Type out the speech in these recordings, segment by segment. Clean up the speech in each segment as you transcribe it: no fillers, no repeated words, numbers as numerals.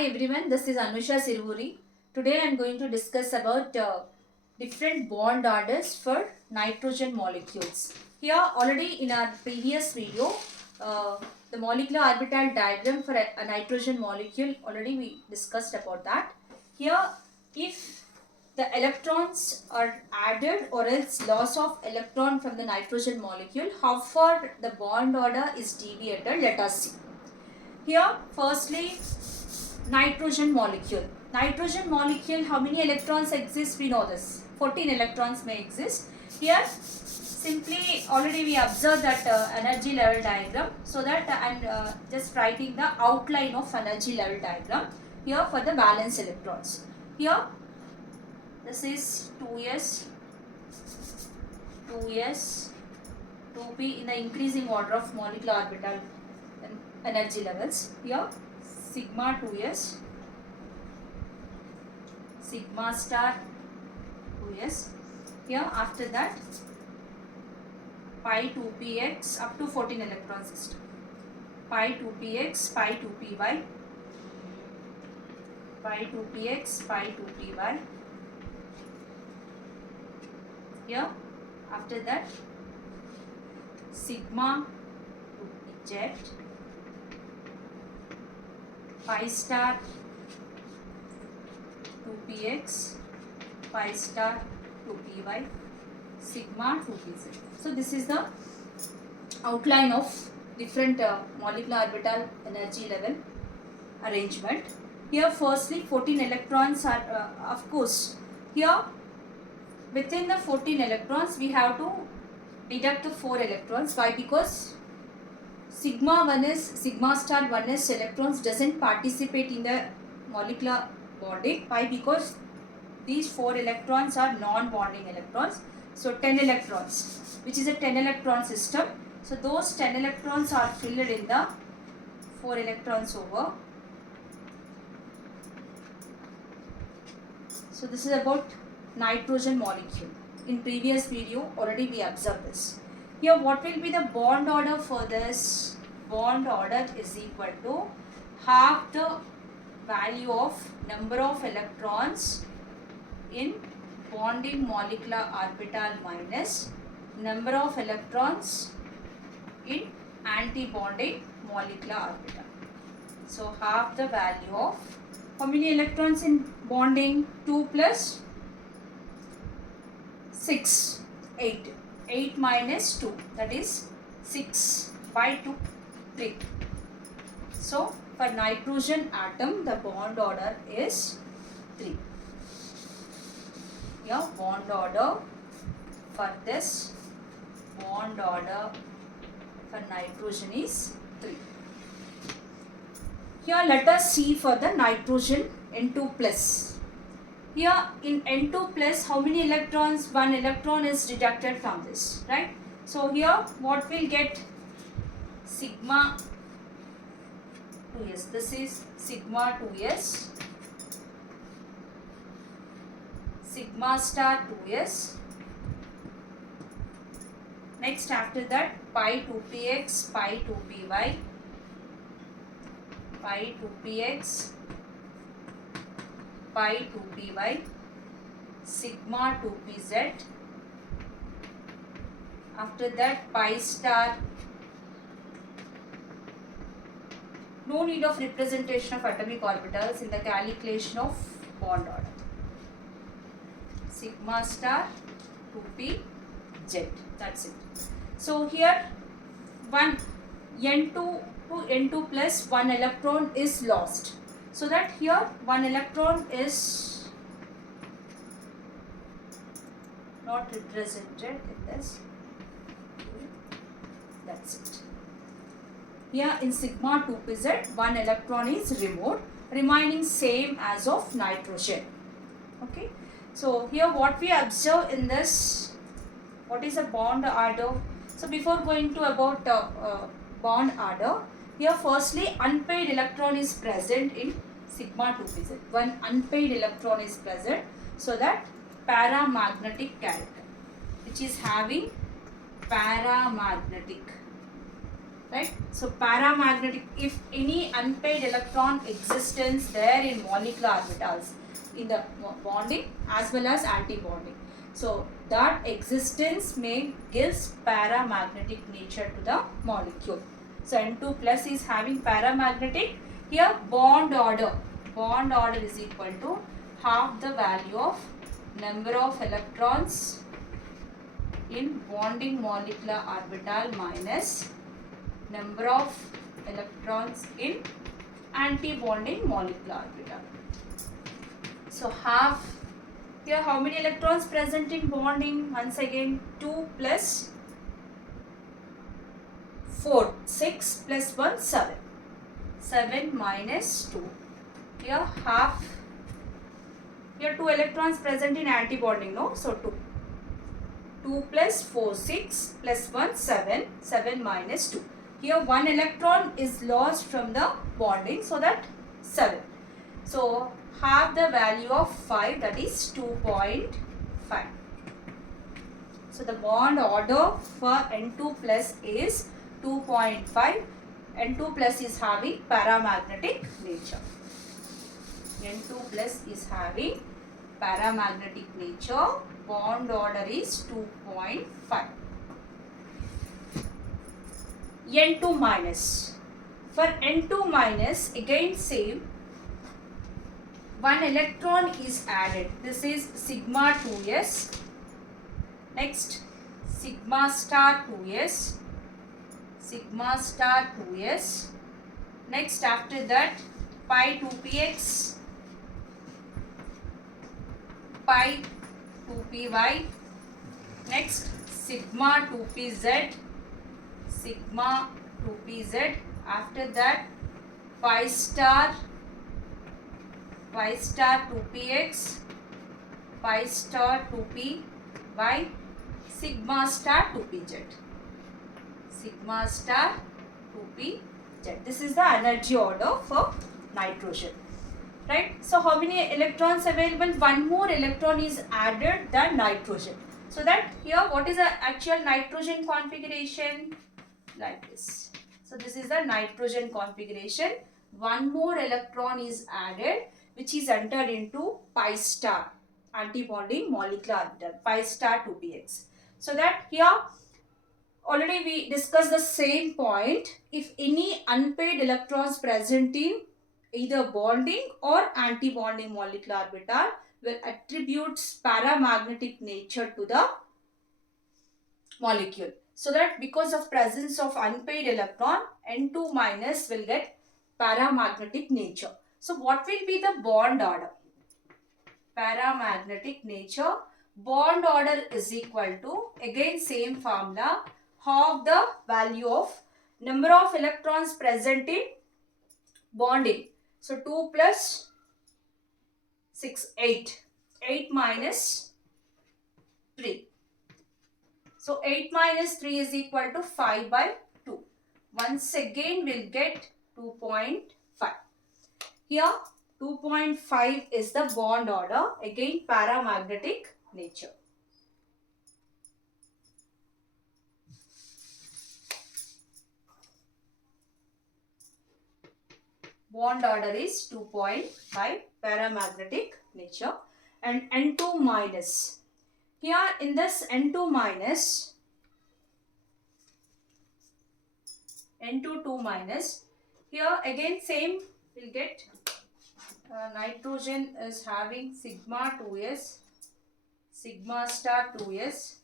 Hi everyone, this is Anusha Sirvuri. Today I am going to discuss about different bond orders for nitrogen molecules. Here already in our previous video, the molecular orbital diagram for a nitrogen molecule already we discussed about that. Here if the electrons are added or else loss of electron from the nitrogen molecule, how far the bond order is deviated, let us see. Here firstly nitrogen molecule. Nitrogen molecule, how many electrons exist? We know this. 14 electrons may exist. Here simply already we observed that energy level diagram. So that I am just writing the outline of energy level diagram here for the valence electrons. Here this is 2s, 2s, 2p in the increasing order of molecular orbital energy levels. Here sigma 2s, sigma star 2s. Here after that pi 2px up to 14 electron system. Pi 2px, pi 2py, pi 2px, pi 2py. Here after that sigma 2z, pi star 2px, pi star 2py, sigma 2pz. So this is the outline of different molecular orbital energy level arrangement. Here firstly 14 electrons are of course here within the 14 electrons we have to deduct the 4 electrons. Why? Because sigma star 1s electrons doesn't participate in the molecular bonding. Why? Because these 4 electrons are non-bonding electrons. So 10 electrons, which is a 10 electron system. So those 10 electrons are filled in the 4 electrons over. So this is about nitrogen molecule. In previous video already we observed this. Here what will be the bond order for this? Bond order is equal to half the value of number of electrons in bonding molecular orbital minus number of electrons in anti-bonding molecular orbital. So half the value of how many electrons in bonding? 2 plus 6, 8. 8 minus 2, that is 6 by 2, 3. So for nitrogen atom the bond order is 3. Here bond order for this bond order for nitrogen is 3. Here let us see for the nitrogen N2 plus. Here in N2 plus how many electrons? 1 electron is deducted from this, right? So here what will get? Sigma 2s. This is sigma 2s, sigma star 2s. Next after that pi 2px, pi 2py, pi 2px, pi 2py, sigma 2pz. After that pi star. No need of representation of atomic orbitals in the calculation of bond order. Sigma star 2pz. That's it. So here one N2 to N2 plus 1 electron is lost. So that here 1 electron is not represented in this. That's it. Here in sigma 2pz 1 electron is removed, remaining same as of nitrogen. Okay. So here what we observe in this, what is a bond order? So before going to about bond order, here firstly unpaired electron is present in sigma 2pz. One unpaired electron is present, so that paramagnetic character, which is having paramagnetic. right? So paramagnetic, if any unpaired electron existence there in molecular orbitals in the bonding as well as anti-bonding, so that existence may gives paramagnetic nature to the molecule. So N2 plus is having paramagnetic. Here bond order is equal to half the value of number of electrons in bonding molecular orbital minus number of electrons in anti-bonding molecular orbital. So half, here how many electrons present in bonding? Once again 2 plus 4, 6 plus 1, 7. 7 minus 2. Here half, here 2 electrons present in anti-bonding, no? So 2. 2 plus 4, 6 plus 1, 7. 7 minus 2. Here 1 electron is lost from the bonding, so that 7. So half the value of 5, that is 2.5. So the bond order for N2 plus is 2.5. N2 plus is having paramagnetic nature. N2 plus is having paramagnetic nature. Bond order is 2.5. N2 minus. For N2 minus, again same, 1 electron is added. This is sigma 2s. Next, sigma star 2s. Sigma star 2s. Next, after that, pi 2px, pi 2py. Next, sigma 2pz. Sigma 2pz. After that, pi star 2px, pi star 2p by sigma star 2pz. Sigma star 2pz. This is the energy order for nitrogen. Right? So how many electrons available? One more electron is added than nitrogen. So that here what is the actual nitrogen configuration? Like this. So this is the nitrogen configuration. One more electron is added, which is entered into pi star anti-bonding molecular orbital, pi star 2px. So that here already we discussed the same point. If any unpaired electrons present in either bonding or anti-bonding molecular orbital will attribute paramagnetic nature to the molecule. So that because of presence of unpaired electron, N2 minus will get paramagnetic nature. So what will be the bond order? Paramagnetic nature. Bond order is equal to, again same formula, half the value of number of electrons present in bonding. So 2 plus 6, 8. 8 minus 3. So 8 minus 3 is equal to 5 by 2. Once again we'll get 2.5. Here 2.5 is the bond order, again paramagnetic nature. Bond order is 2.5, paramagnetic nature. And N2 minus. Here in this N2 minus, N2 2 minus, here again same we'll get nitrogen is having sigma 2s, sigma star 2s,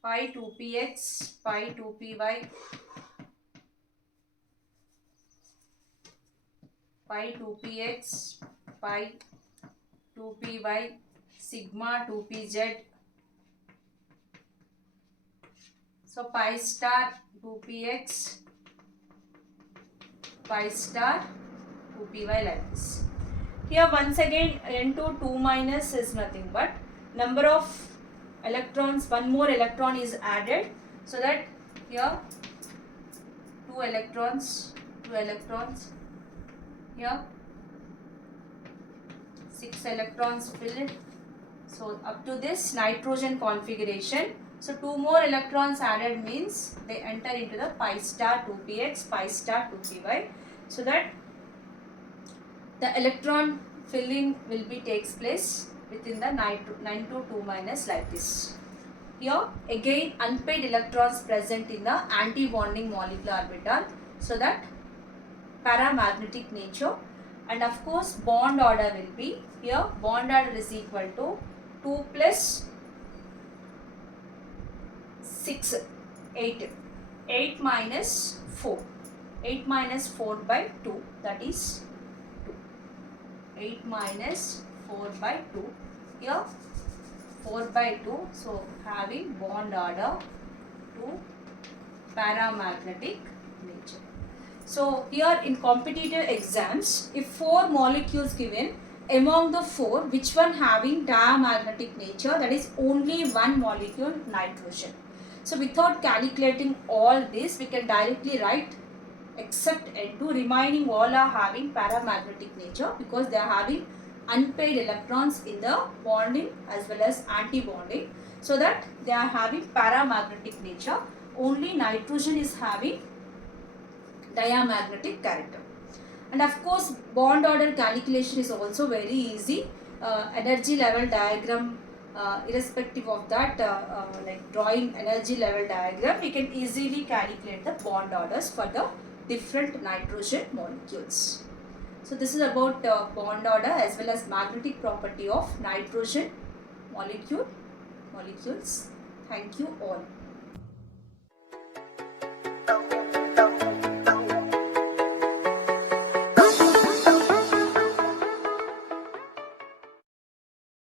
pi 2px, pi 2py, pi 2px, pi 2py, sigma 2pz. So pi star 2px, pi star 2py like this. Here once again N2 2 minus is nothing but number of electrons, one more electron is added, so that here 2 electrons, here 6 electrons fill it, So up to this nitrogen configuration. So 2 more electrons added means they enter into the pi star 2px, pi star 2py. So that the electron filling will be takes place within the 9 to 2 minus like this. Here again unpaired electrons present in the anti-bonding molecular orbital, so that paramagnetic nature, and of course bond order will be here, bond order is equal to 2 plus 6, 8, 8 minus 4, 8 minus 4 by 2, that is 2, 8 minus 4 by 2, here 4 by 2, so having bond order to paramagnetic nature. So here in competitive exams, if 4 molecules given, among the 4, which one having diamagnetic nature, that is only one molecule nitrogen. So without calculating all this, we can directly write except N2, remaining all are having paramagnetic nature because they are having unpaired electrons in the bonding as well as anti-bonding, so that they are having paramagnetic nature. Only nitrogen is having diamagnetic character. And of course bond order calculation is also very easy. Energy level diagram, irrespective of that, like drawing energy level diagram, we can easily calculate the bond orders for the different nitrogen molecules. So this is about bond order as well as magnetic property of nitrogen molecules. Thank you all.